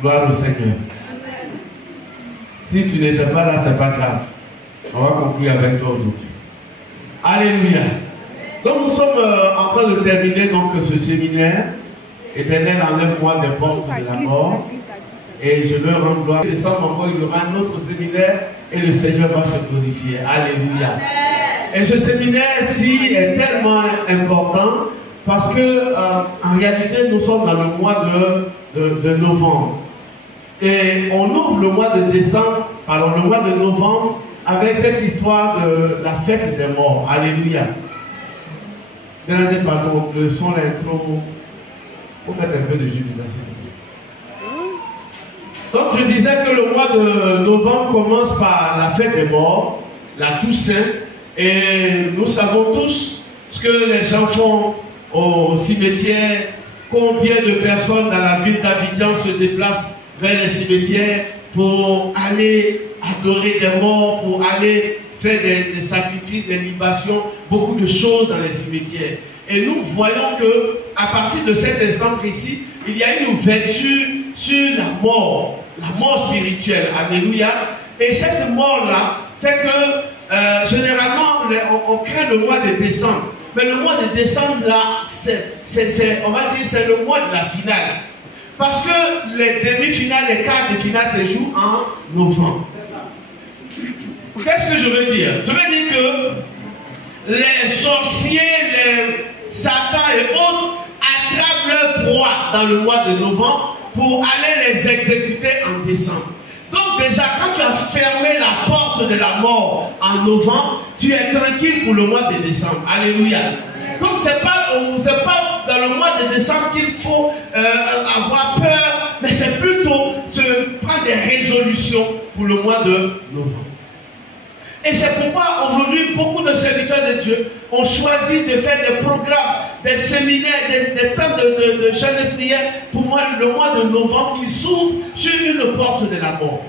Gloire au Seigneur. Si tu n'étais pas là, ce n'est pas grave. On va conclure avec toi aujourd'hui. Alléluia. Donc nous sommes en train de terminer donc, ce séminaire. Éternel, enlève-moi des portes de la mort. Et je veux rendre gloire. Décembre encore, il y aura un autre séminaire et le Seigneur va se glorifier. Alléluia. Et ce séminaire-ci est tellement important parce que en réalité, nous sommes dans le mois de novembre. Et on ouvre le mois de décembre, alors le mois de novembre, avec cette histoire de la fête des morts. Alléluia. Dérangez pas trop, le son est trop. Faut mettre un peu de jubilation. Donc je disais que le mois de novembre commence par la fête des morts, la Toussaint, et nous savons tous ce que les gens font au cimetière, combien de personnes dans la ville d'Abidjan se déplacent vers les cimetières pour aller adorer des morts, pour aller faire des sacrifices, des libations, beaucoup de choses dans les cimetières. Et nous voyons que à partir de cet instant précis, il y a une ouverture sur la mort spirituelle. Alléluia. Et cette mort-là fait que généralement, on craint le mois de décembre. Mais le mois de décembre, là, on va dire, c'est le mois de la finale. Parce que les demi-finales, les quarts de finale se jouent en novembre. Qu'est-ce que je veux dire? Je veux dire que les sorciers, les Satan et autres attrapent leurs proies dans le mois de novembre pour aller les exécuter en décembre. Donc déjà, quand tu as fermé la porte de la mort en novembre, tu es tranquille pour le mois de décembre. Alléluia. Donc c'est pas dans le mois de décembre qu'il faut avoir peur, mais c'est plutôt de prendre des résolutions pour le mois de novembre. Et c'est pourquoi aujourd'hui, beaucoup de serviteurs de Dieu ont choisi de faire des programmes, des séminaires, des temps de jeûne et prière pour moi, le mois de novembre qui s'ouvre sur une porte de la mort.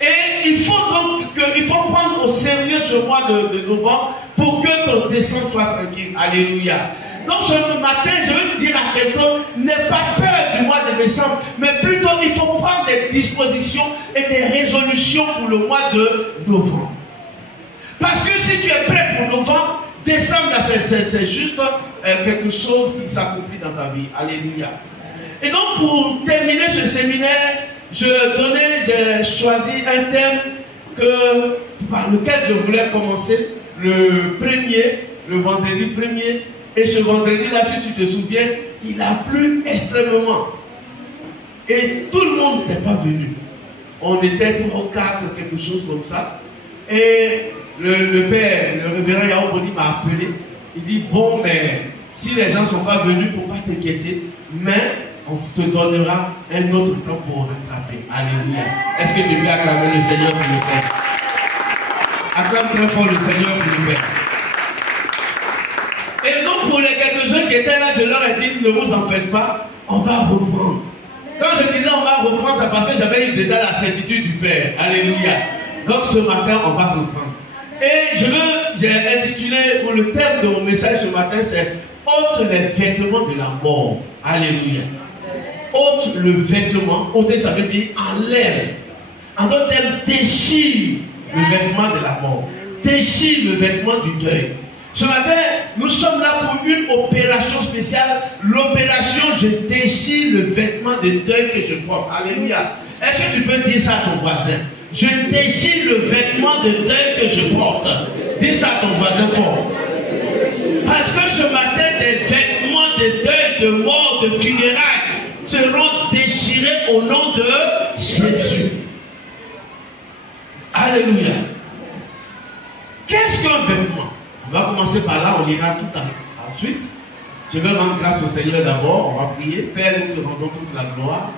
Et il faut donc prendre au sérieux ce mois de novembre pour que ton décembre soit tranquille. Alléluia. Donc ce matin, je veux dire à quelqu'un, n'aie pas peur du mois de décembre, mais plutôt il faut prendre des dispositions et des résolutions pour le mois de novembre. Parce que si tu es prêt pour novembre, décembre, c'est juste quelque chose qui s'accomplit dans ta vie. Alléluia. Et donc pour terminer ce séminaire, j'ai choisi un thème par lequel je voulais commencer le vendredi 1er. Et ce vendredi-là, si tu te souviens, il a plu extrêmement. Et tout le monde n'était pas venu. On était 3 ou 4, quelque chose comme ça. Et le père, le révérend Yaouboni m'a appelé. Il dit, bon, mais si les gens ne sont pas venus, il ne faut pas t'inquiéter. Mais on te donnera un autre temps pour rattraper. Alléluia. Est-ce que tu peux acclamer le Seigneur pour le Père? Acclame très fort le Seigneur pour le Père. Et donc pour les quelques-uns qui étaient là, je leur ai dit, ne vous en faites pas, on va reprendre. Quand je disais on va reprendre, c'est parce que j'avais eu déjà la certitude du Père. Alléluia. Donc ce matin, on va reprendre. Et j'ai intitulé, pour le thème de mon message ce matin, c'est « ôte les vêtements de la mort ». Alléluia. Ôte le vêtement, ôte ça veut dire enlève. En d'autres termes, déchire le vêtement de la mort. Déchire le vêtement du deuil. Ce matin, nous sommes là pour une opération spéciale. L'opération, je déchire le vêtement de deuil que je porte. Alléluia. Est-ce que tu peux dire ça à ton voisin? Je déchire le vêtement de deuil que je porte. Dis ça à ton voisin fort. Parce que ce matin, des vêtements de deuil, de mort, de funérailles seront déchirés au nom de Jésus. Alléluia. Qu'est-ce qu'un vêtement? On va commencer par là, on ira tout ensuite. Je vais rendre grâce au Seigneur d'abord, on va prier. Père, nous te rendons toute la gloire.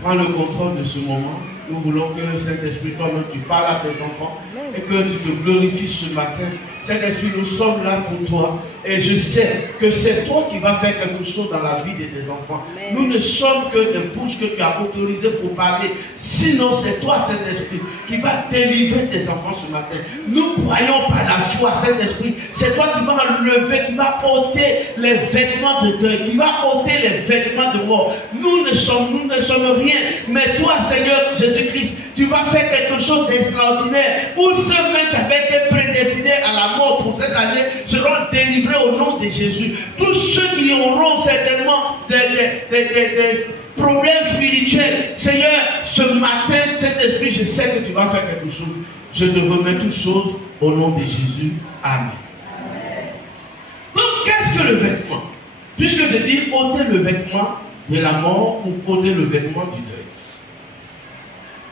Prends le contrôle de ce moment. Nous voulons que Saint-Esprit, toi-même, tu parles à tes enfants et que tu te glorifies ce matin. Saint-Esprit, nous sommes là pour toi. Et je sais que c'est toi qui vas faire quelque chose dans la vie de tes enfants. Amen. Nous ne sommes que des bouches que tu as autorisées pour parler. Sinon, c'est toi, Saint-Esprit, qui va délivrer tes enfants ce matin. Nous croyons par la foi, Saint-Esprit. C'est toi qui vas enlever, qui va ôter les vêtements de deuil, qui va ôter les vêtements de mort. Nous ne sommes rien. Mais toi, Seigneur Jésus-Christ, tu vas faire quelque chose d'extraordinaire. Où ceux mêmes qui avaient été prédestinés à la mort pour cette année seront délivrés au nom de Jésus. Tous ceux qui auront certainement des problèmes spirituels, Seigneur, ce matin, Saint-Esprit, je sais que tu vas faire quelque chose. Je te remets toutes choses au nom de Jésus. Amen. Amen. Donc, qu'est-ce que le vêtement? Puisque je dis ôter le vêtement de la mort ou ôter le vêtement du deuil.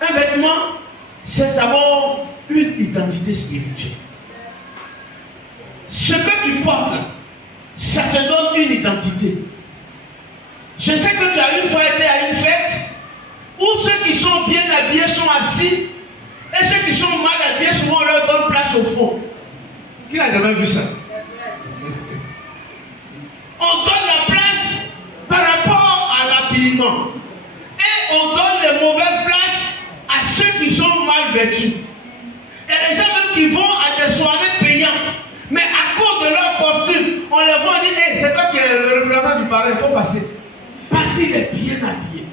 Un vêtement, c'est d'abord une identité spirituelle. Ce que tu portes, ça te donne une identité. Je sais que tu as une fois été à une fête où ceux qui sont bien habillés sont assis et ceux qui sont mal habillés, souvent on leur donne place au fond. Qui n'a jamais vu ça? On donne la place par rapport à l'habillement et on donne les mauvaises places à ceux qui sont mal vêtus. Il y a des gens même qui vont à des soirées payantes, mais à cause de leur costume, on les voit dire hey, c'est toi qui es le représentant du parrain, il faut passer. Parce qu'il est bien habillé.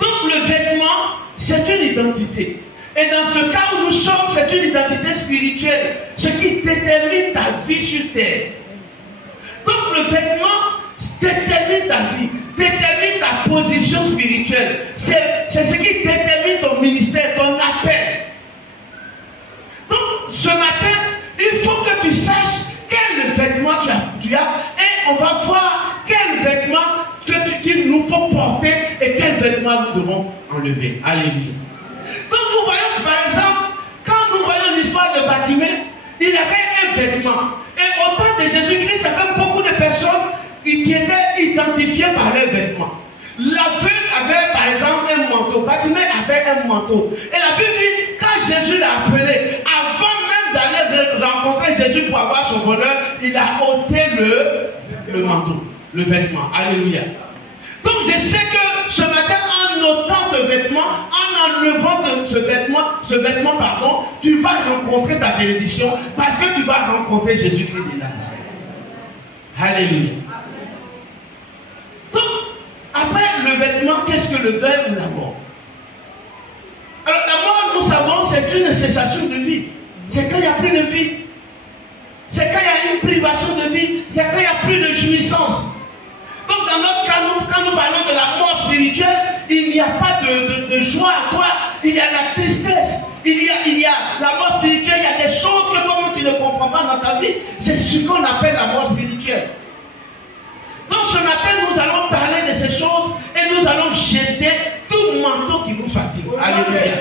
Donc le vêtement, c'est une identité. Et dans le cas où nous sommes, c'est une identité spirituelle. Ce qui détermine ta vie sur terre. Donc le vêtement détermine ta vie, détermine ta position spirituelle. C'est ce qui détermine ton ministère, ton appel. Donc ce matin, il faut que tu saches quel vêtement tu as et on va voir quel vêtement qu'il nous faut porter et quel vêtement nous devons enlever. Alléluia. Donc nous voyons par exemple, quand nous voyons l'histoire de Bartimée, il avait un vêtement. Et au temps de Jésus-Christ, il y avait beaucoup de personnes qui étaient identifiées par leurs vêtements. L'aveugle avait par exemple un manteau. Bartimée avait un manteau. Et la Bible dit, quand Jésus l'a appelé, avant même d'aller rencontrer Jésus pour avoir son bonheur, il a ôté le manteau, le vêtement. Alléluia. Donc je sais que ce matin, en ôtant ce vêtement, en enlevant ce vêtement, tu vas rencontrer ta bénédiction parce que tu vas rencontrer Jésus-Christ de Nazareth. Alléluia. Donc, après le vêtement, qu'est-ce que le deuil ou la mort? Alors la mort, nous savons, c'est une cessation de vie. C'est quand il n'y a plus de vie. C'est quand il y a une privation de vie. C'est quand il n'y a plus de jouissance. Donc dans notre cas, quand nous parlons de la mort spirituelle, il n'y a pas de joie à toi. Il y a la tristesse. Il y a la mort spirituelle. Il y a des choses que comme tu ne comprends pas dans ta vie, c'est ce qu'on appelle la mort spirituelle. Donc ce matin, nous allons parler de ces choses et nous allons jeter tout manteau qui nous fatigue. Alléluia.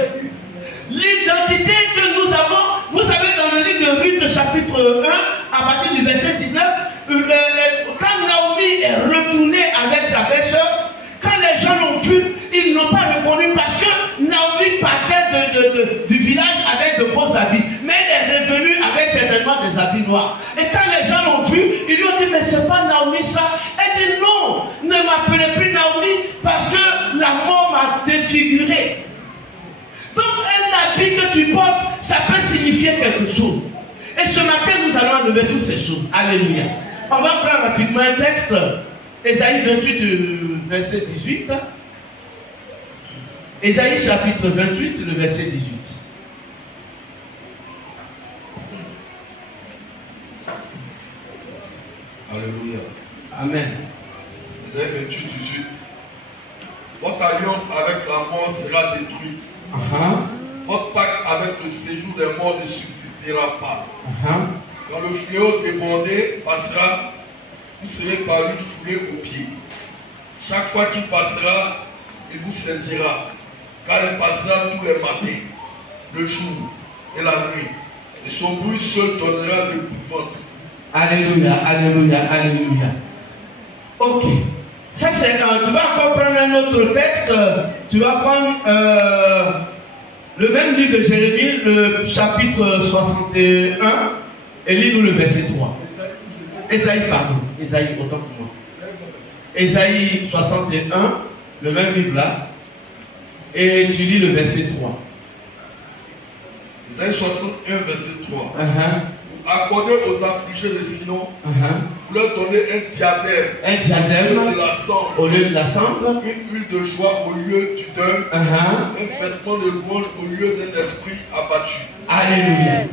L'identité que nous avons, vous savez, dans le livre de Ruth, chapitre 1, à partir du verset 19, quand Naomi est retournée avec sa belle-sœur, quand les gens l'ont vu, ils n'ont pas reconnu parce que Naomi partait du village avec de beaux habits. Mais elle est revenue avec certainement des habits noirs. Et quand les gens l'ont vu, ils lui ont dit, mais c'est pas Naomi ça. Elle dit non, ne m'appelez plus Naomi parce que la mort m'a défiguré. Donc un habit que tu portes, ça peut signifier quelque chose. Et ce matin, nous allons enlever toutes ces choses. Alléluia. On va prendre rapidement un texte, Ésaïe 28, du verset 18. Ésaïe chapitre 28, le verset 18. Alléluia. Amen. Ésaïe 28, 18. Votre alliance avec la mort sera détruite. Votre pacte avec le séjour des morts ne subsistera pas. Quand le fléau débordé passera, vous serez par lui foulé aux pieds. Chaque fois qu'il passera, il vous saisira, car il passera tous les matins, le jour et la nuit. Et son bruit seul donnera l'épouvante. Alléluia, alléluia, alléluia. Ok. Ça c'est quand tu vas encore prendre un autre texte tu vas prendre le même livre de Jérémie, le chapitre 61, et lis-nous le verset 3. Ésaïe, pardon. Ésaïe, autant pour moi. Ésaïe 61, le même livre là, et tu lis le verset 3. Ésaïe 61, verset 3. Accordez aux affligés de Sion, leur donner un diadème de la cendre, au lieu de la cendre, une huile de joie au lieu du deuil, un vêtement de louange au lieu d'un esprit abattu. Alléluia.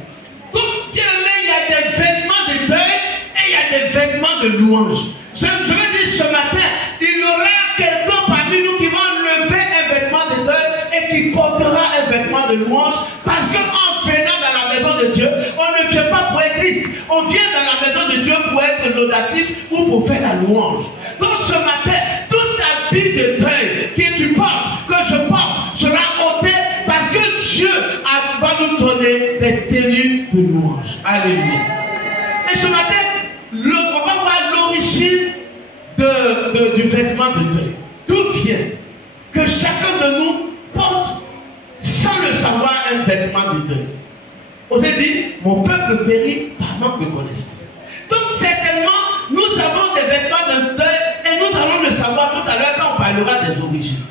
Donc, bien aimé, il y a des vêtements de deuil et il y a des vêtements de louange. Je veux dire ce matin, il y aura quelqu'un parmi nous qui va enlever un vêtement de deuil et qui portera un vêtement de louange, parce qu'en venant dans la maison de Dieu, on ne vient pas pour être triste, on vient dans la maison de Dieu pour être laudatif ou pour faire la louange. Donc ce matin, tout habit de deuil que tu portes, que je porte, sera ôté, parce que Dieu va nous donner des tenues de louange. Alléluia. Et ce matin, on va voir l'origine du vêtement de deuil. D'où vient que chacun de nous porte, sans le savoir, un vêtement de deuil. On s'est dit, mon peuple périt par manque de connaissance. Donc certainement, nous avons des vêtements de deuil et nous allons le savoir tout à l'heure quand on parlera des origines.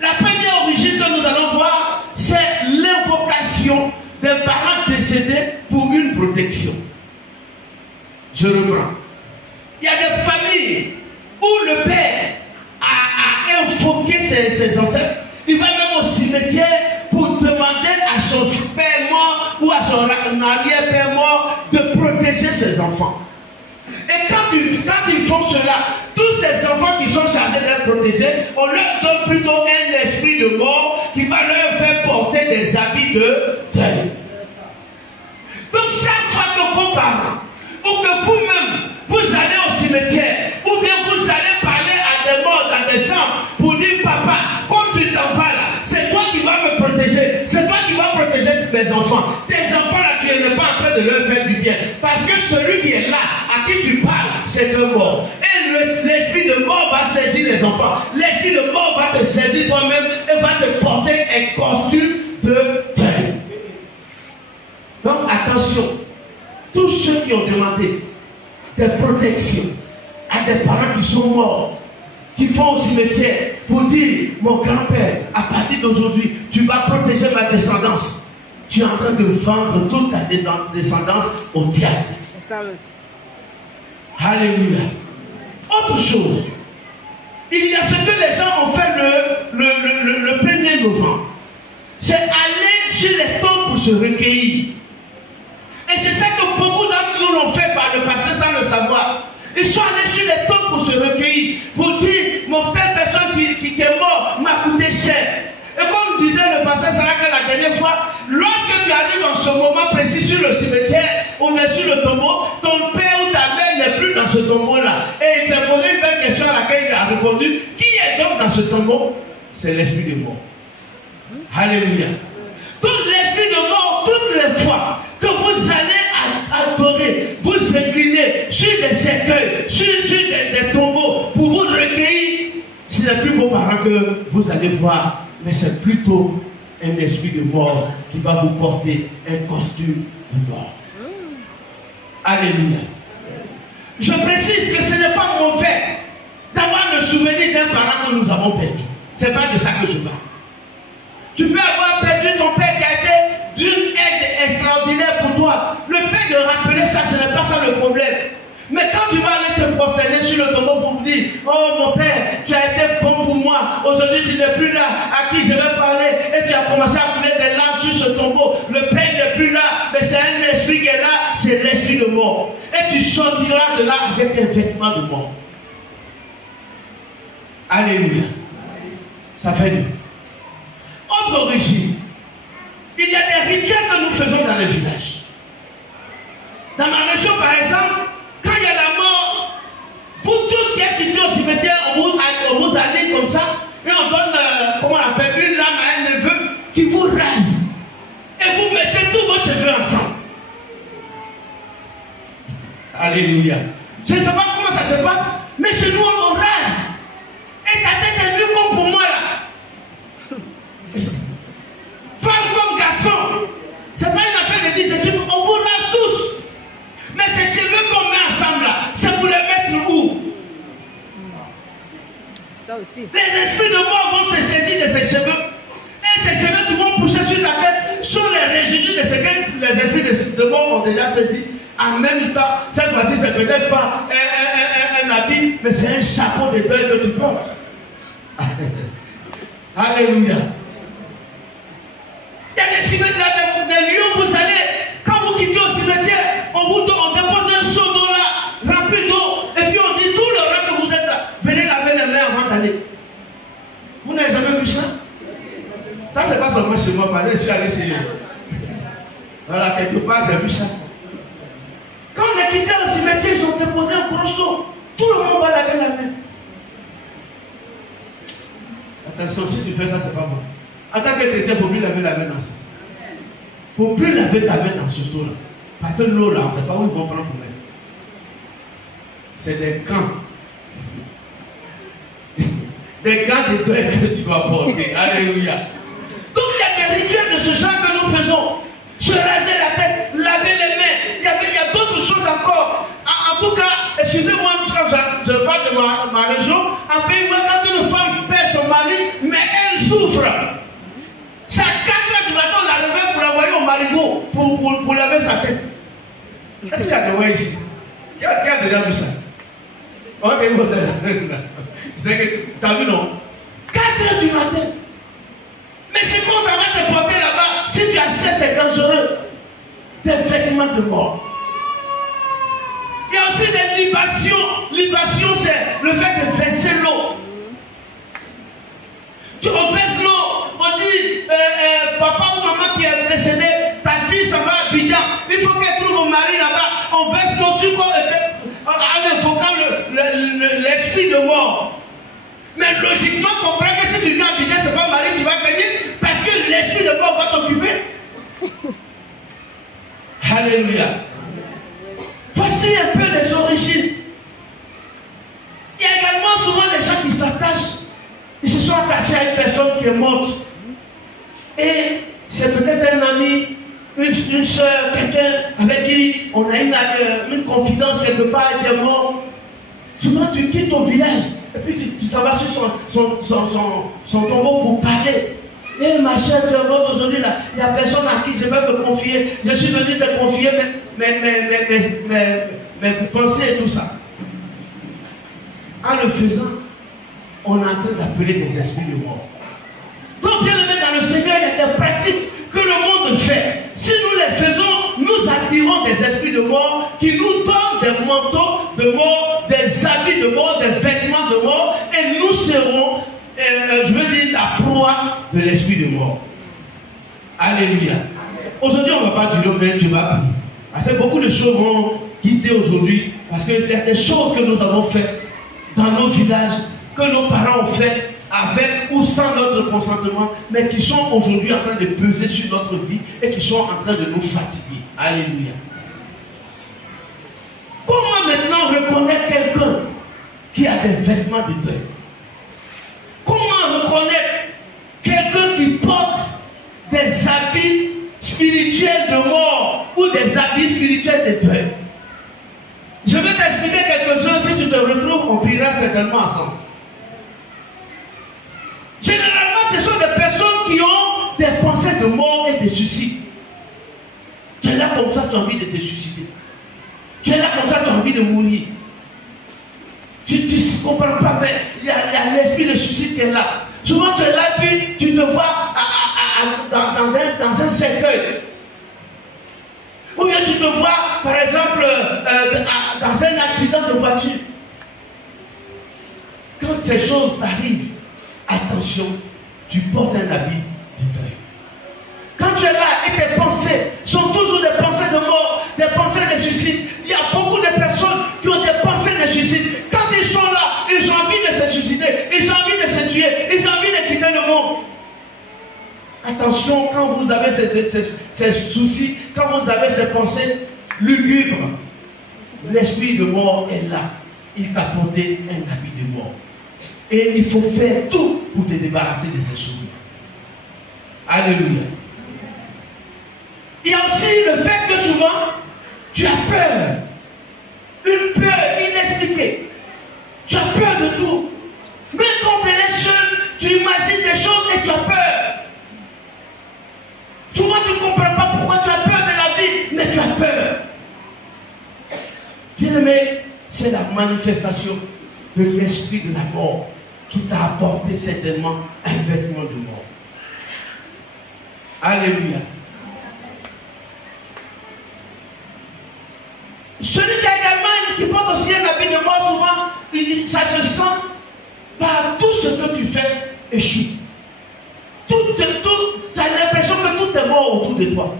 La première origine que nous allons voir, c'est l'invocation des parents décédés pour une protection. Je reprends. Il y a des familles où le père a invoqué ses ancêtres. Il va même au cimetière pour demander à son père mort ou à son arrière-père mort de protéger ses enfants. Et quand ils font cela, tous ces enfants qui sont chargés d'être protégés, on leur donne plutôt un esprit de mort qui va leur faire porter des habits de deuil. Donc chaque fois que vos parents, ou que vous-même, vous allez au cimetière, ou bien vous allez parler à des morts dans des chambres pour dire, papa, quand tu t'en vas là, c'est toi qui vas me protéger, c'est toi qui vas protéger mes enfants. Tes enfants là, tu n'es pas en train de leur faire du bien, parce que celui qui est là, à qui tu parles, c'est un mort. Et l'esprit de mort va saisir les enfants. L'esprit de mort va te saisir toi-même et va te porter un costume de deuil. Donc attention, tous ceux qui ont demandé des protections à des parents qui sont morts, qui vont au cimetière pour dire, mon grand-père, à partir d'aujourd'hui, tu vas protéger ma descendance. Tu es en train de vendre toute ta descendance au diable. Alléluia. Autre chose, il y a ce que les gens ont fait le 1er novembre. C'est aller sur les tombes pour se recueillir. Et c'est ça que beaucoup d'entre nous l'ont fait par le passé sans le savoir. Ils sont allés sur les tombes pour se recueillir, pour dire, mon telle personne qui est mort m'a coûté cher. Et comme disait le pasteur Sarah que la dernière fois, lorsque tu arrives dans ce moment précis sur le cimetière, ou bien sur le tombeau, ton père ou ta mère n'est plus dans ce tombeau-là. Et il t'a posé une belle question à laquelle il a répondu, qui est donc dans ce tombeau? C'est l'esprit de mort. Alléluia. Donc l'esprit de mort, toutes les fois que vous allez adorer, vous incliner sur des cercueils, sur des tombeaux, pour vous recueillir, ce n'est plus vos parents que vous allez voir, mais c'est plutôt un esprit de mort qui va vous porter un costume de mort. Alléluia. Je précise que ce n'est pas mauvais d'avoir le souvenir d'un parent que nous avons perdu. Ce n'est pas de ça que je parle. Tu peux avoir perdu ton père qui a été d'une aide extraordinaire pour toi. Le fait de rappeler ça, ce n'est pas ça le problème. Mais quand tu vas aller te prosterner sur le tombeau pour me dire, oh mon père, tu as été bon pour moi, aujourd'hui tu n'es plus là, à qui je vais parler, et tu as commencé à couler des larmes sur ce tombeau, le père n'est plus là, mais c'est un esprit qui est là, c'est l'esprit de mort. Et tu sortiras de là avec un vêtement de mort. Alléluia. Ça fait du. Autre origine, il y a des rituels que nous faisons dans les villages. Dans ma région, par exemple, quand il y a la mort, pour tous qui est quitté au cimetière, on vous allie comme ça, et on donne, comment on appelle, une lame à un neveu qui vous rase. Et vous mettez tous vos cheveux ensemble. Alléluia. Je ne sais pas comment ça se passe, mais chez nous, on rase. Et ta tête est nue comme pour moi là. Ça aussi. Les esprits de mort vont se saisir de ses cheveux. Et ces cheveux qui vont pousser sur ta tête sont les résidus de ce que les esprits de mort ont déjà saisi. En même temps, cette fois-ci, c'est peut-être pas un habit, mais c'est un chapeau de deuil que tu portes. Alléluia. Il y a des cimetières, des lieux où vous allez, quand vous quittez au cimetière, on dépose un seau d'eau là, rempli d'eau, et puis on dit tout le temps que vous êtes là, venez laver les mains avant d'aller. Vous n'avez jamais vu ça? Ça, c'est pas seulement chez moi, parce que je suis allé chez eux. Voilà, quelque part, j'ai vu ça. Quand on a quitté le cimetière, ils ont déposé un gros seau. Tout le monde va laver la main. Attention, si tu fais ça, c'est pas bon. En tant que chrétien, il ne faut plus laver la main dans ça. Il ne faut plus laver ta main dans ce seau-là. Parce que l'eau là, on ne sait pas où ils vont prendre pour elle. C'est des gants. Des gants de deuil que tu dois porter. Alléluia. Donc il y a des rituels de ce genre que nous faisons. Se raser la tête, laver les mains. Il y a d'autres choses encore. En tout cas, excusez-moi, je parle de ma région. En pays où quand une femme perd son mari, mais elle souffre. C'est à 4 heures du matin, on la réveille pour l'envoyer au marigot pour laver sa tête. Est-ce qu'il y a des voix ici? Qui a déjà vu ça? Ok, bon, c'est que tu as vu, non? 4 heures du matin. Mais c'est qu'on va te porter là-bas. Si tu acceptes, c'est dangereux. Des vêtements de mort. Il y a aussi des libations. Libation, c'est le fait de verser l'eau. On verse l'eau. On dit, papa ou maman qui est décédé, ta fille s'en va à Abidjan. Il faut qu'elle trouve un mari là-bas. On verse l'eau sur quoi? En invoquant l'esprit de mort. Mais logiquement, comprends que si tu viens à Abidjan, c'est pas un mari, tu vas gagner. Parce que l'esprit de mort va t'occuper. Alléluia. Voici un peu les origines. Il y a également souvent des gens qui s'attachent. Ils se sont attachés à une personne qui est morte. Et c'est peut-être un ami, une soeur, quelqu'un avec qui on a une confidence quelque part et qui est mort. Souvent tu quittes ton village et puis tu t'en vas sur son tombeau pour parler. Et ma soeur, tu es morte aujourd'hui là. Il n'y a personne à qui je vais me confier. Je suis venu te confier mes pensées et tout ça. En le faisant, on est en train d'appeler des esprits de mort. Donc, bien aimé dans le Seigneur, il y a des pratiques que le monde fait. Si nous les faisons, nous attirons des esprits de mort qui nous donnent des manteaux de mort, des habits de mort, des vêtements de mort, et nous serons, je veux dire, la proie de l'esprit de mort. Alléluia. Aujourd'hui, on ne va pas dire, mais tu vas prier. Parce que beaucoup de choses vont quitter aujourd'hui, parce qu'il y a des choses que nous avons faites dans nos villages, que nos parents ont fait avec ou sans notre consentement, mais qui sont aujourd'hui en train de peser sur notre vie et qui sont en train de nous fatiguer. Alléluia. Comment maintenant reconnaître quelqu'un qui a des vêtements de deuil? Comment reconnaître quelqu'un qui porte des habits spirituels de mort ou des habits spirituels de deuil? Je vais t'expliquer quelque chose. Si tu te retrouves, on priera certainement ensemble. Généralement, ce sont des personnes qui ont des pensées de mort et de suicide. Tu es là comme ça, tu as envie de te suicider. Tu es là comme ça, tu as envie de mourir. Tu ne comprends pas, mais il y a l'esprit de suicide qui est là. Souvent, tu es là, puis tu te vois dans un cercueil. Ou bien tu te vois, par exemple, dans un accident de voiture. Quand ces choses arrivent, attention, tu portes un habit de deuil. Quand tu es là et tes pensées sont toujours des pensées de mort, des pensées de suicide, il y a beaucoup de personnes qui ont des pensées de suicide. Quand ils sont là, ils ont envie de se suicider, ils ont envie de se tuer, ils ont envie de quitter le monde. Attention, quand vous avez ces soucis, quand vous avez ces pensées lugubres, l'esprit de mort est là. Il t'a porté un habit de mort. Et il faut faire tout pour te débarrasser de ces choses. Alléluia. Il y a aussi le fait que souvent, tu as peur. Une peur inexpliquée. Tu as peur de tout. Mais quand tu as peur. Souvent tu ne comprends pas pourquoi tu as peur de la vie, mais tu as peur. Bien-aimé, c'est la manifestation de l'esprit de la mort qui t'a apporté certainement un vêtement de mort. Alléluia. Celui qui a également, qui porte aussi un habit de mort, souvent, ça se sent par tout ce que tu fais échoue. Tu as l'impression que tout est mort autour de toi.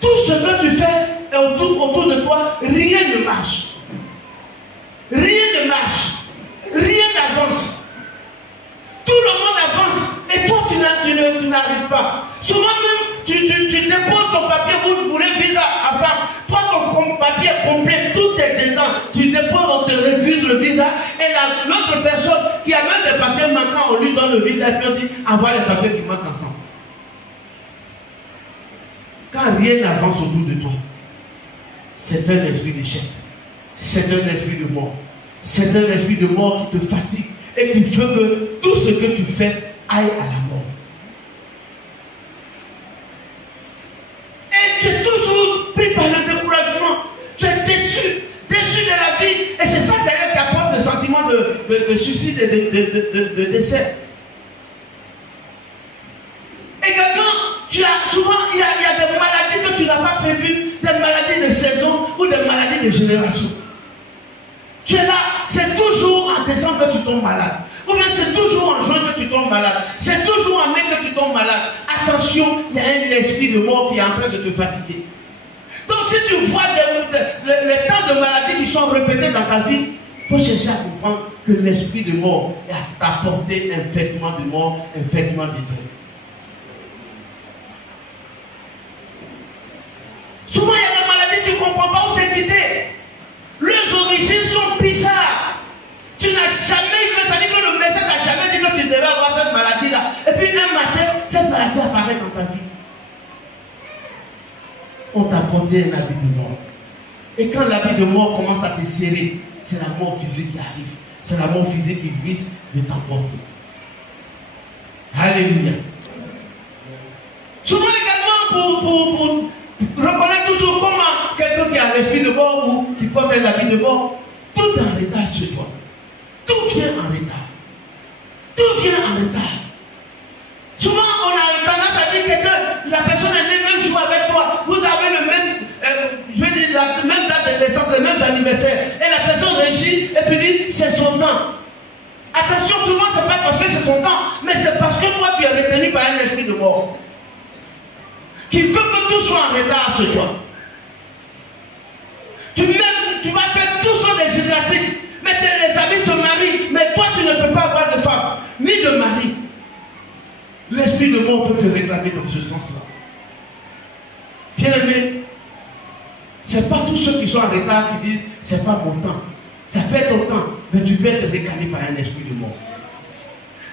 Tout ce que tu fais autour de toi, rien ne marche. Rien ne marche. Rien n'avance. Tout le monde avance. Et toi, tu n'arrives pas. Souvent même, tu déposes ton papier, vous voulez visa à ça. Toi, ton papier complet, tout est dedans. Tu déposes, on te refuse le visa. Et l'autre personne qui a même des papiers manquants, on lui donne le visa et puis on dit, envoie les papiers qui manquent ensemble. Quand rien n'avance autour de toi, c'est un esprit d'échec. C'est un esprit de mort. C'est un esprit de mort qui te fatigue et qui fait que tout ce que tu fais aille à la mort. Et tu es toujours pris par le découragement. Tu es déçu de la vie. Et c'est ça d'ailleurs qui apporte le sentiment de suicide et de décès. Également, souvent, il y a des maladies que tu n'as pas prévues, des maladies de saison ou des maladies de génération. Tu es là, c'est toujours en décembre que tu tombes malade. Ou bien c'est toujours en juin que tu tombes malade. C'est toujours en mai que tu tombes malade. Attention, il y a un esprit de mort qui est en train de te fatiguer. Donc si tu vois les tas de maladies qui sont répétées dans ta vie, il faut chercher à comprendre que l'esprit de mort t'a apporté un vêtement de mort, un vêtement de deuil. Souvent il y a des maladies que tu ne comprends pas où c'est quitté. Les origines sont bizarres. Tu n'as jamais eu, c'est-à-dire que le médecin n'a jamais dit que tu devais avoir cette maladie-là. Et puis un matin, cette maladie apparaît dans ta vie. On t'a porté un habit de mort. Et quand l'habit de mort commence à te serrer, c'est la mort physique qui arrive. C'est la mort physique qui risque de t'emporter. Alléluia. Souvent également pour reconnaître toujours comment quelqu'un qui a l'esprit de mort ou qui porte un habit de mort, tout est en retard chez toi. Tout vient en retard. Tout vient en retard. Souvent, on a tendance à dire que la personne est née même jour avec toi. Vous avez le même, je veux dire, la même date de naissance, les mêmes anniversaires. Et la personne réussit et puis dit, c'est son temps. Attention, souvent, ce n'est pas parce que c'est son temps, mais c'est parce que toi, tu es retenu par un esprit de mort. Qui veut que tout soit en retard chez toi. Tu vas faire tout sur des gymnastiques. Mais les amis se marient. Mais toi, tu ne peux pas avoir de femme, ni de mari. L'esprit de mort peut te réclamer dans ce sens-là. Bien aimé, ce n'est pas tous ceux qui sont en retard qui disent c'est pas mon temps. Ça peut être ton temps, mais tu peux être réclamé par un esprit de mort.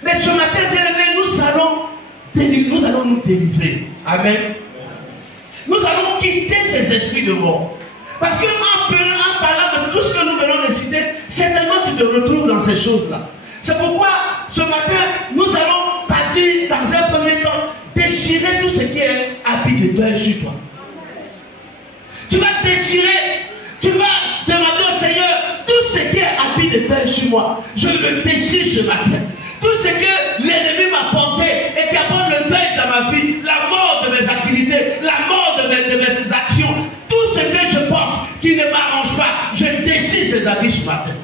Mais ce matin, bien aimé, nous allons nous délivrer. Amen. Nous allons quitter ces esprits de mort. Parce qu'en parlant de tout ce que nous venons de citer, certainement tu te retrouves dans ces choses-là. C'est pourquoi ce matin, nous allons partir dans un premier temps, déchirer tout ce qui est habit de deuil sur toi. Tu vas déchirer, tu vas demander au Seigneur, tout ce qui est habit de deuil sur moi, je le déchire ce matin. Tout ce que l'ennemi m'a porté et qui apporte le deuil dans ma vie, la mort de mes activités, la mort de mes actions, tout ce que je porte qui ne m'arrange pas, je déchire ces habits ce matin.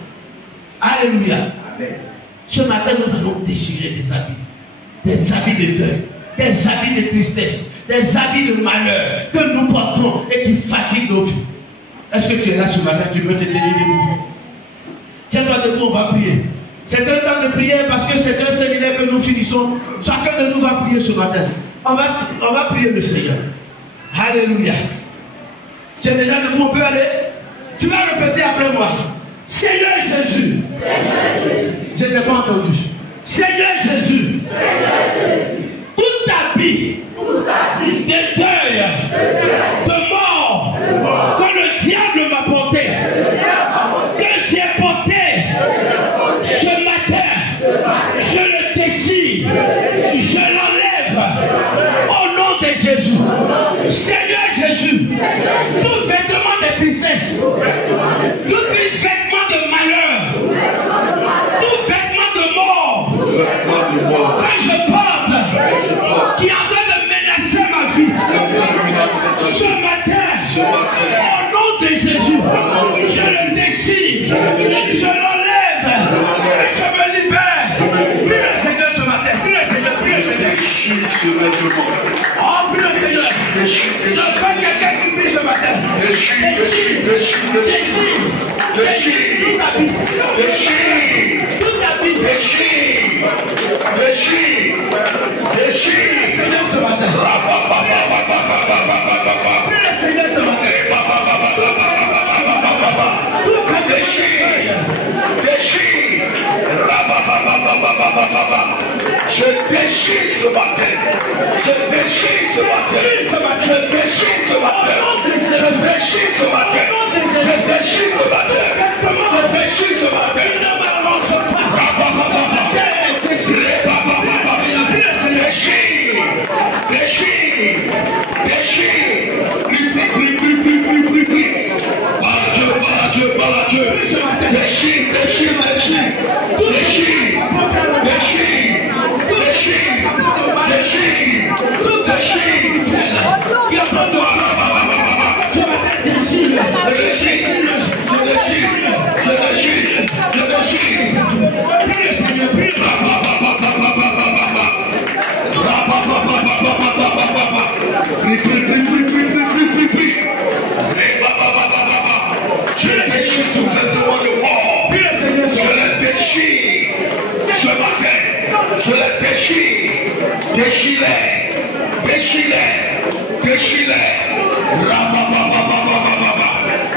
Alléluia. Amen. Ce matin, nous allons déchirer des habits de deuil, des habits de tristesse, des habits de malheur que nous portons et qui fatiguent nos vies. Est-ce que tu es là ce matin? Tu peux te tenir debout. Tiens-toi debout, on va prier. C'est un temps de prière parce que c'est un séminaire que nous finissons. Chacun de nous va prier ce matin. On va prier le Seigneur. Alléluia. Tu es déjà debout, on peut aller? Tu vas répéter après moi. Seigneur Jésus. Seigneur Jésus. Je n'ai pas entendu. Seigneur Jésus. Seigneur Jésus. Tout habit de deuil, de mort, que le diable m'a porté, que j'ai porté, ce matin, je le décide, je l'enlève. Jésus. Seigneur Jésus. Tout vêtement de tristesse. Tout vêtement de malheur. Tout vêtement de mort. Quand je porte. Qui est en train de menacer ma vie. Ce matin. Au nom de Jésus. Je le déchire. Je l'enlève. Et je me libère. Prie le Seigneur ce matin. Prie le Seigneur. Prie le Seigneur. Oh, prie le Seigneur. Je veux quelqu'un qui prie ce matin. Déchire toute ta vie. Toute ta vie. Déchire. Seigneur ce matin. Prie le Seigneur ce matin. Je déchire ce matin. Je déchire ce matin. Je déchire ce matin. Je déchire ce matin. Je déchire ce matin. Je déchire ce matin.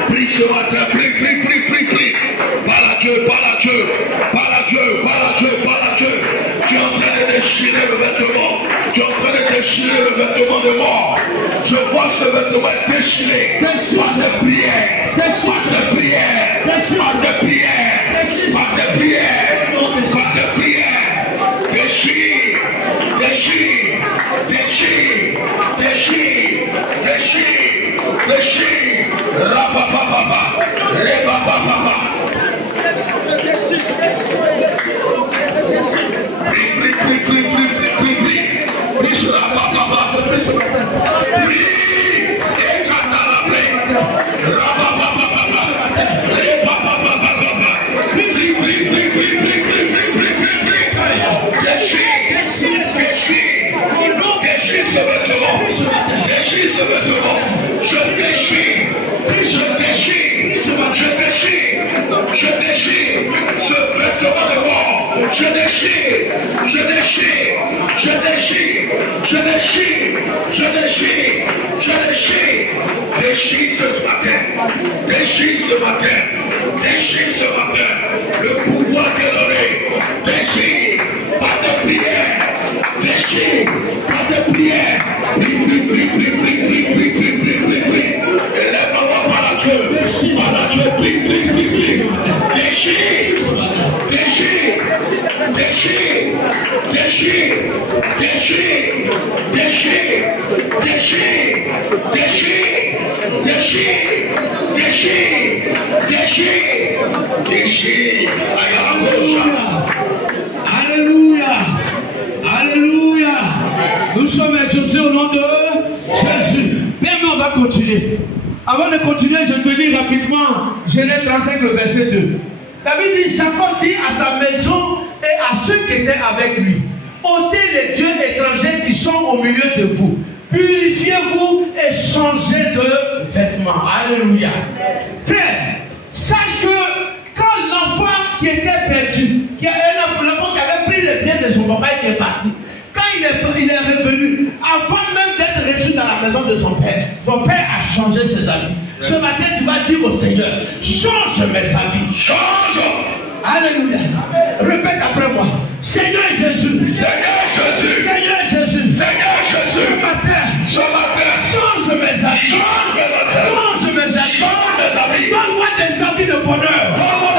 Prie ce matin, prie. Parle à Dieu. Tu es en train de déchirer le vêtement. Tu es en train de déchirer le vêtement de mort. Je vois ce vêtement déchiré par tes prières. Déchire. Rapapapapa. Repapapapa. Prie sur la papa. Prie. Et catalabre. Rapapapapa. Repapapapa. Prie. Déchire ce vêtement. Je déchire ce vêtement de mort. Je déchire ce matin le pouvoir t'est donné. Déchire par tes prières. Prie. Élève ma voix par la Dieu. Prie. Déchire. Alléluia. Nous sommes exaucés au nom de Jésus. Mais on va continuer. Avant de continuer, je te lis rapidement Genèse 35, le verset 2. David dit, Jacob dit à sa maison et à ceux qui étaient avec lui, ôtez les dieux étrangers qui sont au milieu de vous. Purifiez-vous et changez de vêtements. Alléluia. Frère, sache que quand l'enfant qui était perdu, l'enfant qui avait pris le bien de son papa et qui est parti, quand il est revenu, avant même d'être reçu dans la maison de son père a changé ses habits. Ce matin, tu vas dire au Seigneur, change mes habits. Change. Alléluia. Répète après moi. Seigneur Jésus. Ce matin, change mes habits. Donne-moi des habits de bonheur. Donne-moi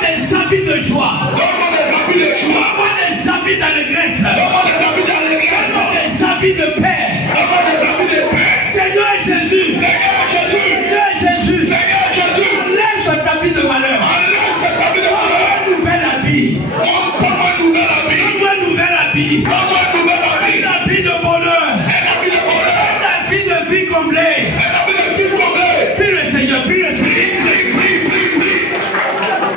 des habits de joie. Donne-moi des habits d'allégresse. Donne-moi des habits de paix. Donne-moi un nouvel habit. Donne-moi un nouvel habit. Donne-moi un nouvel habit. Un habit de bonheur. Un habit de bonheur. Un habit de vie comblée. Un habit de vie comblée. Prie le Seigneur, prie le Seigneur. Prie.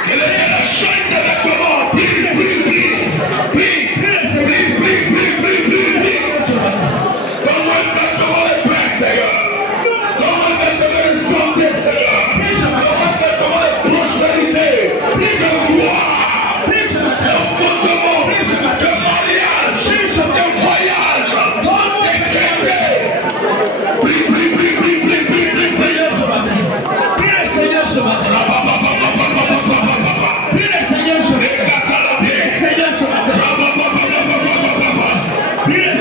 Il est la chaîne de vêtements. Prie. Donne-moi un vêtement de paix, Seigneur. Donne-moi un vêtement de santé, Seieur. Donne-moi un vêtement de prospérité, de gloire, de fondement, de mariage, de voyage, de gaieté. Prie, Seigneur, ce matin. Prie le Seigneur ce matin. Prie le Seigneur ce matin. Prie le Seigneur ce matin. Prie le Seigneur ce matin. Prie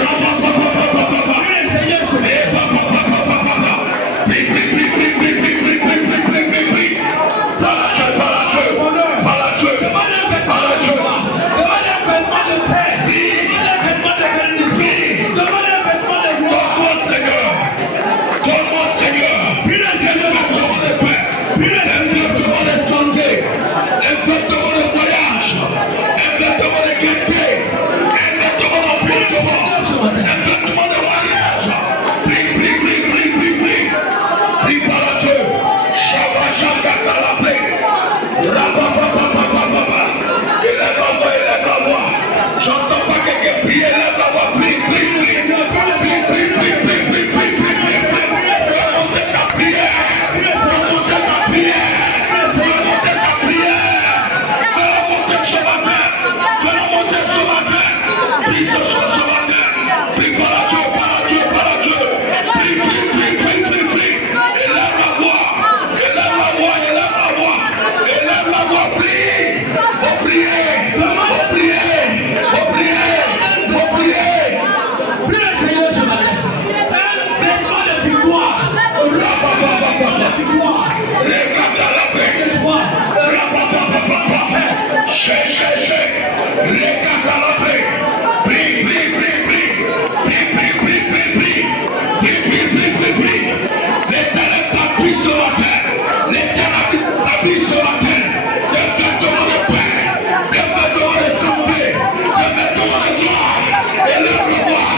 le Seigneur ce J'entends pas quelqu'un prier, lève la voix, prie. Fais monter ta prière. Fais monter ta prière. Fais-la monter ce matin. Fais-la monter ce matin. Prie ce soir, ce matin. Prie par la Dieu. Prie. Élève la voix. Prie. Faut prier. Prie le Seigneur ce matin. Un vêtement de victoire. Regarde la paix. Regarde la paix. Prie. L'éternel t'appuie ce matin. Des vêtements de paix, des vêtements de santé, des vêtements de gloire. Élève la voix.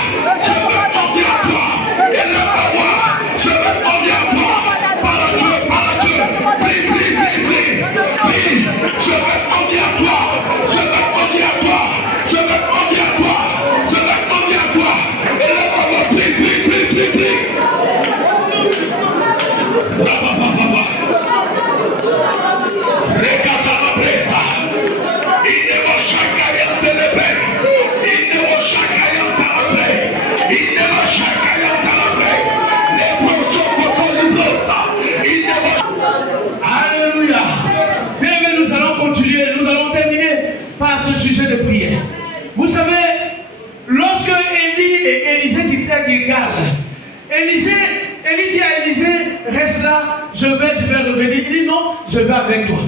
Je vais mendier à toi. Élève la voix. Je vais mendier à toi. Par la Dieu. Prie. Je vais mendier à toi. Élève la voix. Prie. Alléluia. Bien, mais nous allons continuer. Nous allons terminer par ce sujet de prière. Vous savez, lorsque Élie et Élisée quittaient Gilgal, Élie dit à Élisée, reste là, je vais revenir. Il dit non, je vais avec toi.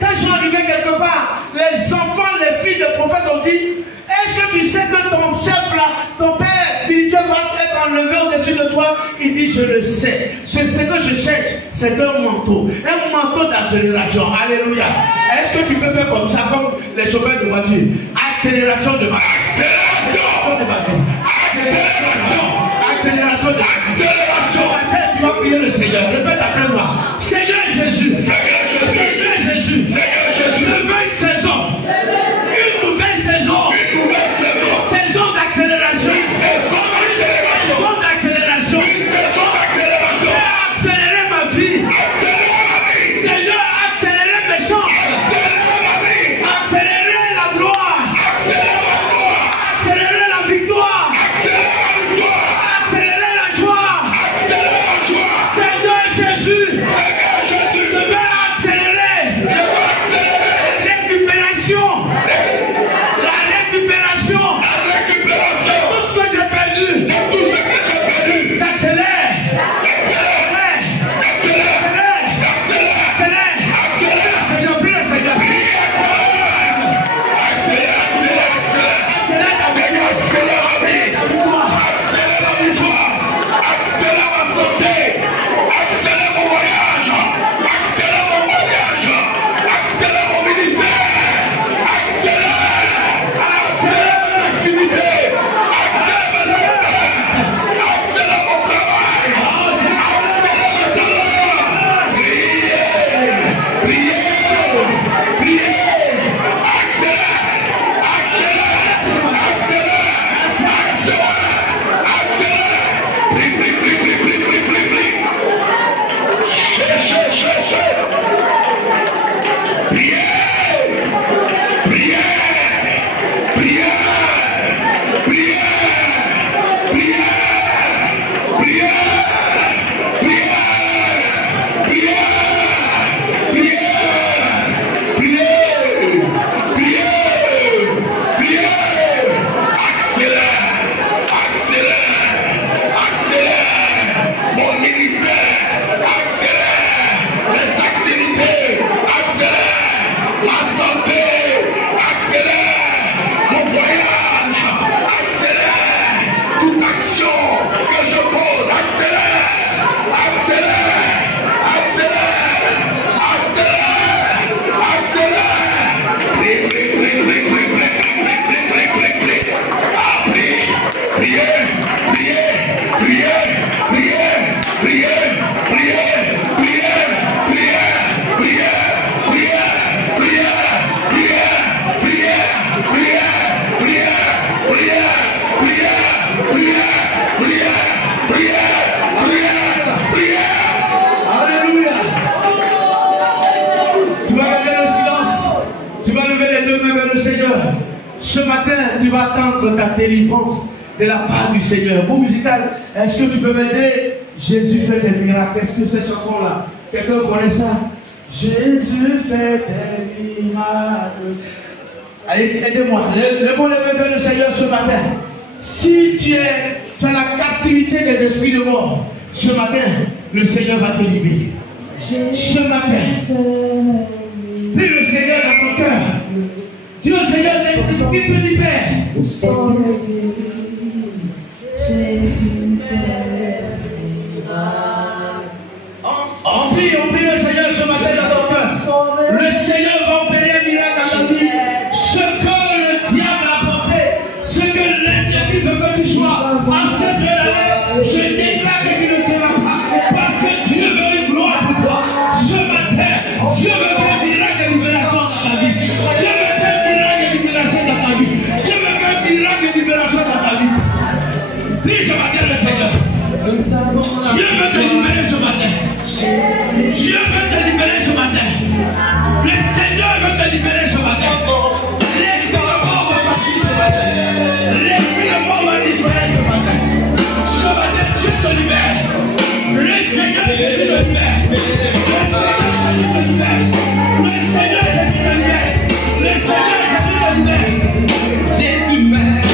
Quand ils sont arrivés quelque part, les enfants, les filles de prophètes ont dit, est-ce que tu sais que ton chef là, ton père spirituel va être enlevé au-dessus de toi? Il dit, je le sais. Ce que je cherche, c'est un manteau d'accélération. Alléluia. Est-ce que tu peux faire comme ça, comme les chauffeurs de voiture? Accélération de voiture. Accélération. Tu vas prier le Seigneur. Répète après moi. Seigneur Jésus. Je veux une saison. Une nouvelle saison. Saison d'accélération. Accélérer ma vie. Seigneur, accélérer mes chances. Accélérer la gloire. Accélérer la victoire. Accélérer la joie. Seigneur, Ce matin, tu vas attendre ta délivrance de la part du Seigneur. Bon musical, est-ce que tu peux m'aider? Jésus fait des miracles. Est-ce que cette chanson-là, quelqu'un connaît ça? Jésus fait des miracles. Allez, aidez-moi. Levons les mains vers le Seigneur ce matin. Si tu es dans la captivité des esprits de mort, ce matin, le Seigneur va te libérer. Ce matin, prie le Seigneur dans ton cœur. Dieu Seigneur, qui te libère. On prie le Seigneur ce matin dans ton cœur. Le Seigneur va opérer un miracle dans ta vie. Ce que le diable a apporté, ce que l'ennemi veut que tu sois, en cette année, je déclare que tu ne seras pas. Parce que Dieu veut une gloire pour toi. Ce matin, Dieu veut faire un miracle de libération dans ta vie. Dieu veut faire un miracle de libération dans ta vie. Dieu veut faire un miracle de libération dans ta vie. Prie ce matin le Seigneur. Dieu veut te libérer ce matin. Dieu veut te libérer ce matin. Le Seigneur veut te libérer ce matin. L'esprit de mort va partir ce matin. L'esprit de mort va disparaître ce matin. Ce matin, Dieu te libère. Le Seigneur Jésus te libère. Le Seigneur Jésus te libère. Le Seigneur Jésus te libère. Le Seigneur Jésus te libère. Jésus m'aime.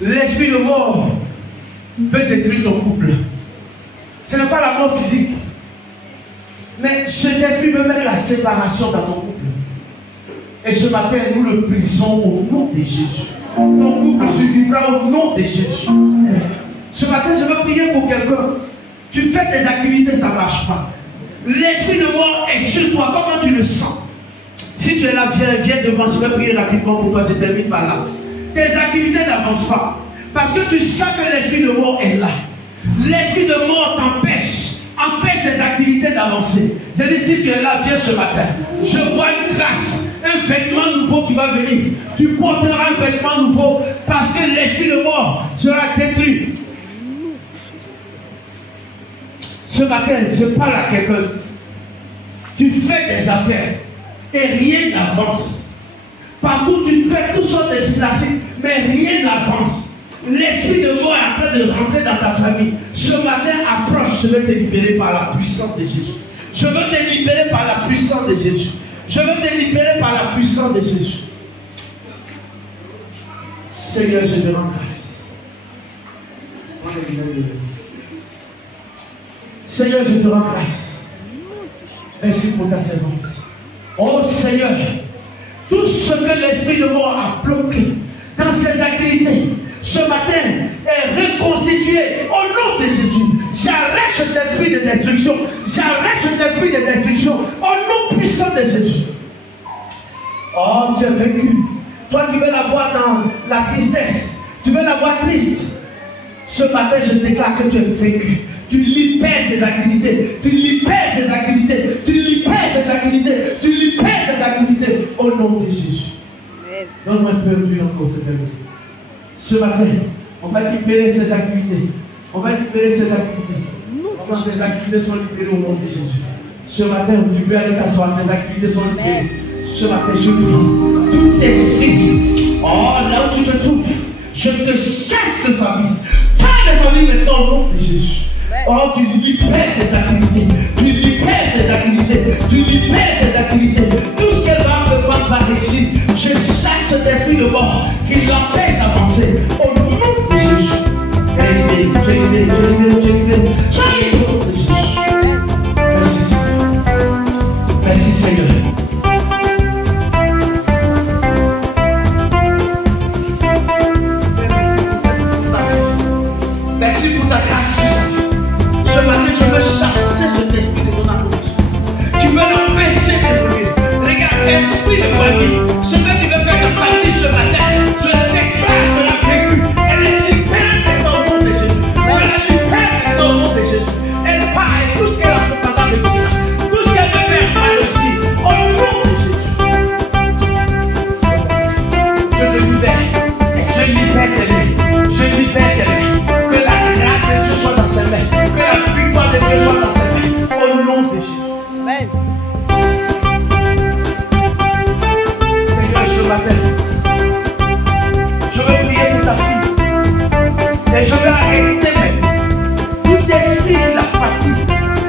L'esprit de mort veut détruire ton couple. Ce n'est pas la mort physique. Mais cet esprit veut mettre la séparation dans ton couple. Et ce matin, nous le brisons au nom de Jésus. Ton couple survivra au nom de Jésus. Ce matin, je veux prier pour quelqu'un. Tu fais tes activités, ça ne marche pas. L'esprit de mort est sur toi. Comment tu le sens? Si tu es là, viens devant. Je vais prier rapidement pour toi. Je termine par là. Tes activités n'avancent pas. Parce que tu sens que l'esprit de mort est là. L'esprit de mort empêche tes activités d'avancer. Je dis, si tu es là, viens ce matin. Je vois une grâce, un vêtement nouveau qui va venir. Tu porteras un vêtement nouveau parce que l'esprit de mort sera détruit. Ce matin, je parle à quelqu'un. Tu fais des affaires et rien n'avance. Partout, tu fais toutes sortes de déplacés, mais rien n'avance. L'esprit de mort est en train de rentrer dans ta famille. Ce matin, approche, je vais te libérer par la puissance de Jésus. Je veux te libérer par la puissance de Jésus. Je veux te libérer par la puissance de Jésus. Seigneur, je te rends grâce. Seigneur, je te rends grâce. Merci pour ta servante. Oh Seigneur, tout ce que l'esprit de mort a bloqué dans ses activités, ce matin est reconstitué au nom de Jésus. J'arrête cet esprit de destruction. J'arrête cet esprit de destruction au nom puissant de Jésus. Oh, tu as vécu. Toi qui veux la voir dans la tristesse, tu veux la voir triste. Ce matin, je déclare que tu as vécu. Tu libères ses activités. Tu libères ses activités. Tu libères ses activités. Tu libères ses activités au nom de Jésus. Donne-moi un peu plus encore cette année. Ce matin, on va libérer ses activités. On va libérer ses activités. Comment tes activités sont libérées au nom de Jésus. Ce matin, tu veux aller t'asseoir, tes activités sont libérées. Ce matin, je prie. Tout esprit, oh, là où tu te trouves, je te chasse de sa vie. Pas de sa vie maintenant au nom de Jésus. Oh, tu libères ses activités. Tu libères ses activités. Tu libères ses activités. Tout ce qu'elle va entreprendre va réussir. Je chasse cet esprit de mort qui l'empêche d'avancer. Au nom de Jésus. Soyez au nom de Jésus. Merci Seigneur. Merci Seigneur. Merci pour ta grâce. Ce matin, je veux chasser cet esprit de mon apôtre. Tu veux l'empêcher d'évoluer. Regarde, esprit de famille. Ce que tu veux faire de famille ce matin, je le déclare de la vécu. Elle est libérée dans le nom de Jésus. Je la libère dans le nom de Jésus. Elle part et tout ce qu'elle a fait pendant le ciel. Tout ce qu'elle veut faire mal aussi. Au nom de Jésus. Je le libère. Je libère tes mains. Je libère tes mains. Que la grâce de Dieu soit dans ses mains. Que la victoire de Dieu soit dans ses mains. Au nom de Jésus. Amen. Seigneur, ce matin, je veux prier pour ta fille. Et je veux arrêter même tout esprit de la fatigue.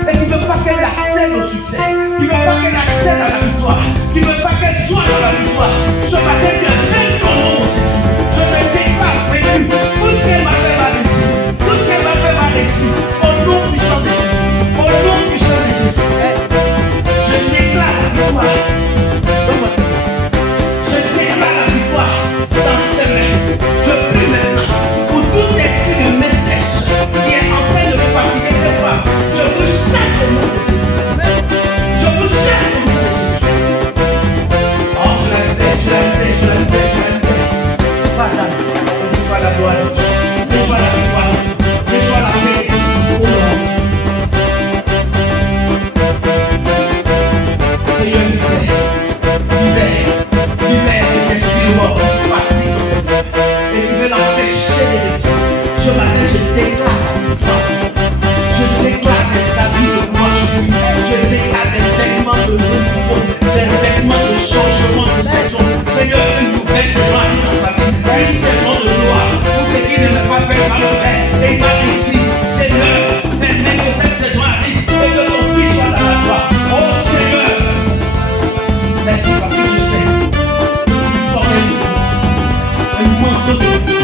Et qui ne veut pas qu'elle accède au succès. Qui ne veut pas qu'elle accède à la victoire. Qui ne veut pas qu'elle soit dans la victoire. Ce matin, tu as fait ton nom, Jésus. Je te déclare vécu. Tout ce qu'elle m'a fait va réussir. Tout ce qu'elle m'a fait va réussir. Au nom puissant de Jésus. Au nom puissant de Jésus. Je déclare la victoire. Je déclare la victoire dans ses mains. Je prie maintenant pour tout esprit de message qui est en train de fatiguer cette femme. Je vous chasse au nom de Jésus. Je vous chasse au nom de Jésus. Oh, je l'aime. Voilà. Reçois la gloire. Reçois la victoire. Reçois la paix. Seigneur, libère cet esprit de mort qui fatigue et qui veut l'empêcher de réussir. Ce matin, je déclare la victoire. Je déclare des habits de gloire sur lui. Je déclare des vêtements de renouveau, des vêtements de changement de saison. Seigneur, une nouvelle saison arrive dans sa vie. Une saison de gloire. Pour ce qui ne veut pas faire mal au fait et pas réussir. Seigneur, permets que cette saison arrive et que ton fils soit dans la joie. Oh Seigneur, merci parce que je sais qu'il faut un manteau de vie.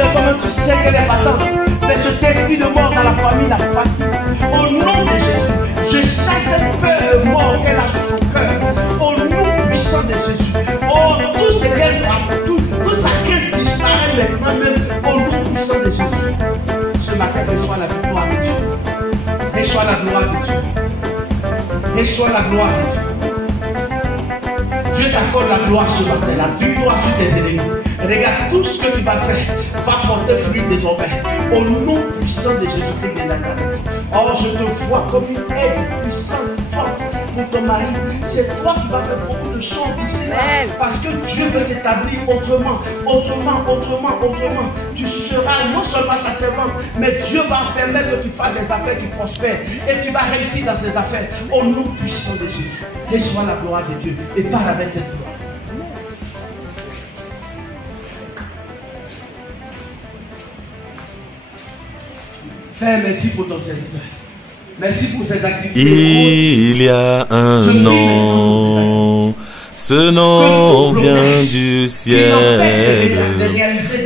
Seigneur, comme tu sais qu'elle est battante. Mais cet esprit de mort dans la famille la fatigue. Au nom de Jésus, je chasse cette peur de mort qu'elle a sur son cœur. Au nom puissant de Jésus. Oh, tout ce qu'elle voit, tout ça qu'elle disparaît maintenant même. Au nom puissant de Jésus. Ce matin, reçois la victoire de Dieu. Reçois la gloire de Dieu. Reçois la gloire de Dieu. Dieu t'accorde la gloire ce matin, la victoire sur tes ennemis. Regarde, tout ce que tu vas faire va porter fruit désormais. Au nom puissant de Jésus-Christ de Nazareth. Oh, je te vois comme une aide puissante, forte pour ton mari. C'est toi qui vas faire beaucoup de choses d'ici là. Parce que Dieu veut t'établir autrement. Tu seras non seulement sa servante, mais Dieu va permettre que tu fasses des affaires qui prospèrent. Et tu vas réussir dans ces affaires. Au nom puissant de Jésus. Reçois la gloire de Dieu et parle avec cette gloire. Père, merci pour ton serviteur. Merci pour ses activités. Il y a un nom, ce nom vient du ciel.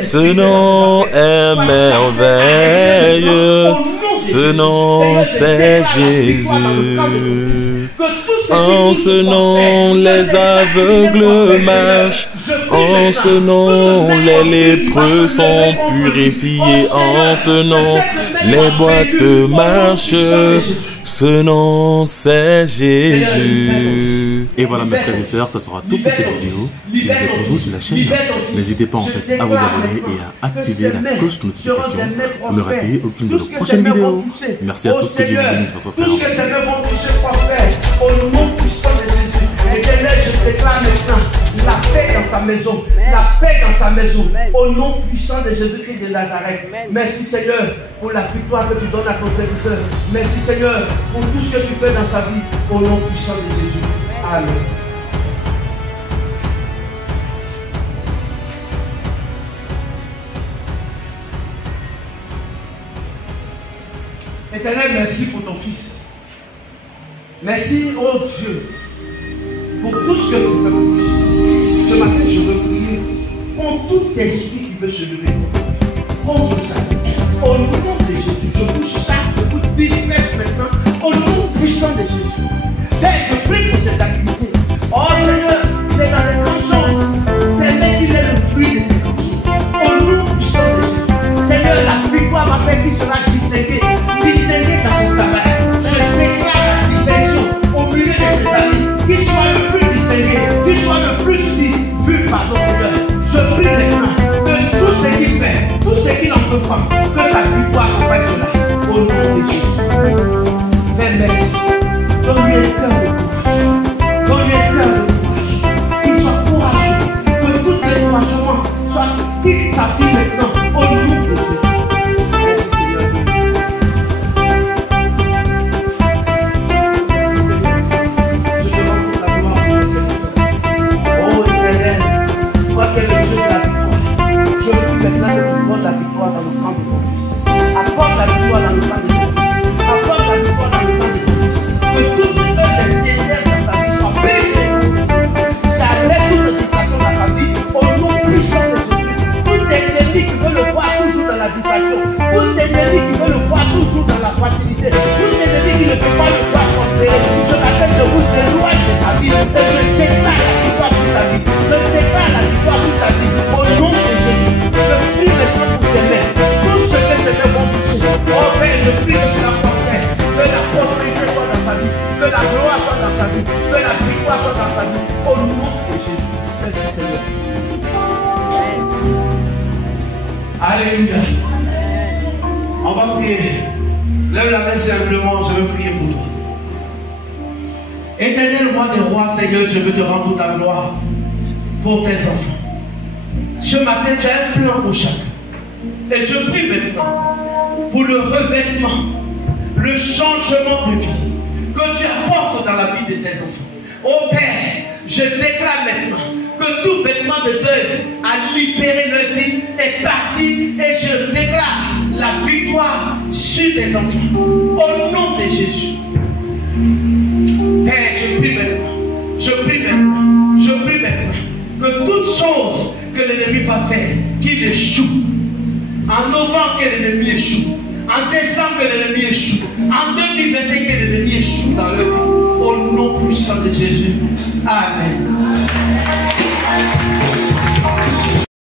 Ce nom est merveilleux. Ce nom c'est Jésus. En ce nom les aveugles marchent. En ce nom les lépreux sont purifiés. En ce nom les boîtes marchent. Ce nom c'est Jésus. Et voilà mes frères et sœurs, ça sera tout pour cette vidéo. Si vous êtes nouveau sur la chaîne, n'hésitez pas en fait à vous abonner et à activer la cloche de notification pour ne rater aucune de nos prochaines vidéos. Merci à tous, que Dieu vous bénisse, votre frère. Tout ce que Seigneur va toucher, au nom puissant de Jésus. Éternel, je déclare maintenant la paix dans sa maison. La paix dans sa maison. Au nom puissant de Jésus-Christ de Nazareth. Merci Seigneur pour la victoire que tu donnes à ton serviteur. Merci Seigneur pour tout ce que tu fais dans sa vie. Au nom puissant de Jésus. Amen. Éternel, merci pour ton fils. Merci, oh Dieu, pour tout ce que tu fais pour lui. Ce matin, je veux prier contre tout esprit qui veut se lever contre sa vie. Au nom de Jésus, je vous chasse, je vous disperse maintenant. Au nom puissant de Jésus. Père, je prie pour cette activité. Oh Seigneur, il est dans les consciences. Permets qu'il ait le fruit de ses consciences. Au nom puissant de Jésus. Seigneur, la victoire va faire qu'il sera distingué. Distingué dans son travail. Je déclare la distinction au milieu de ses amis. Qu'il soit le plus distingué. Qu'il soit le plus vu par ton Seigneur. Je prie maintenant que tout ce qu'il fait, tout ce qu'il entreprend, que la victoire accompagne cela. Au nom de Jésus. Père, merci. Donne-lui un cœur de courage. Donne-lui un cœur de courage. Qu'il soit courageux. Que tout découragement soit quitte sa vie maintenant. Au nom de Jésus. Merci Seigneur. Je te rends toute la gloire pour le Seigneur. Oh Éternel, toi qui es le Dieu de la victoire. Je prie maintenant que tu portes la victoire dans le camp de ton fils. Apporte la victoire dans le camp de ton fils. Apporte la victoire dans le camp de ton fils. Que toute œuvre des ténèbres dans ta vie soit brisée. J'arrête toute distraction dans ta vie au nom puissant de Jésus. Tout ennemi qui veut le voir toujours dans la distraction, tout ennemi qui veut le voir toujours dans la facilité, tout ennemi qui ne peut pas le voir prospérer, ce matin je vous éloigne de sa vie et je déclare la victoire sur sa vie. Je déclare la victoire sur sa vie au nom de Jésus. Je prie maintenant pour tes mains. Tout ce que ces mains vont toucher. Oh Père, je prie que cela prospère. Que la prospérité soit dans sa vie. Que la gloire soit dans sa vie. Que la victoire soit dans sa vie. Au nom de Jésus. Merci Seigneur. Alléluia. On va prier. Lève la main simplement, je veux prier pour toi. Éternel roi des rois, Seigneur, je veux te rendre toute ta gloire pour tes enfants. Ce matin, tu as un plan pour chacun. Et je prie maintenant pour le revêtement, le changement de vie que tu apportes dans la vie de tes enfants. Oh Père, je déclare maintenant que tout vêtement de deuil a libéré leur vie est parti et je déclare la victoire sur tes enfants. Au nom de Jésus. Père, je prie maintenant, je prie maintenant que toute chose que l'ennemi va faire, qu'il échoue. En novembre, que l'ennemi échoue. En décembre, que l'ennemi échoue. En 2025, que l'ennemi échoue dans leur vie. Au nom puissant de Jésus. Amen.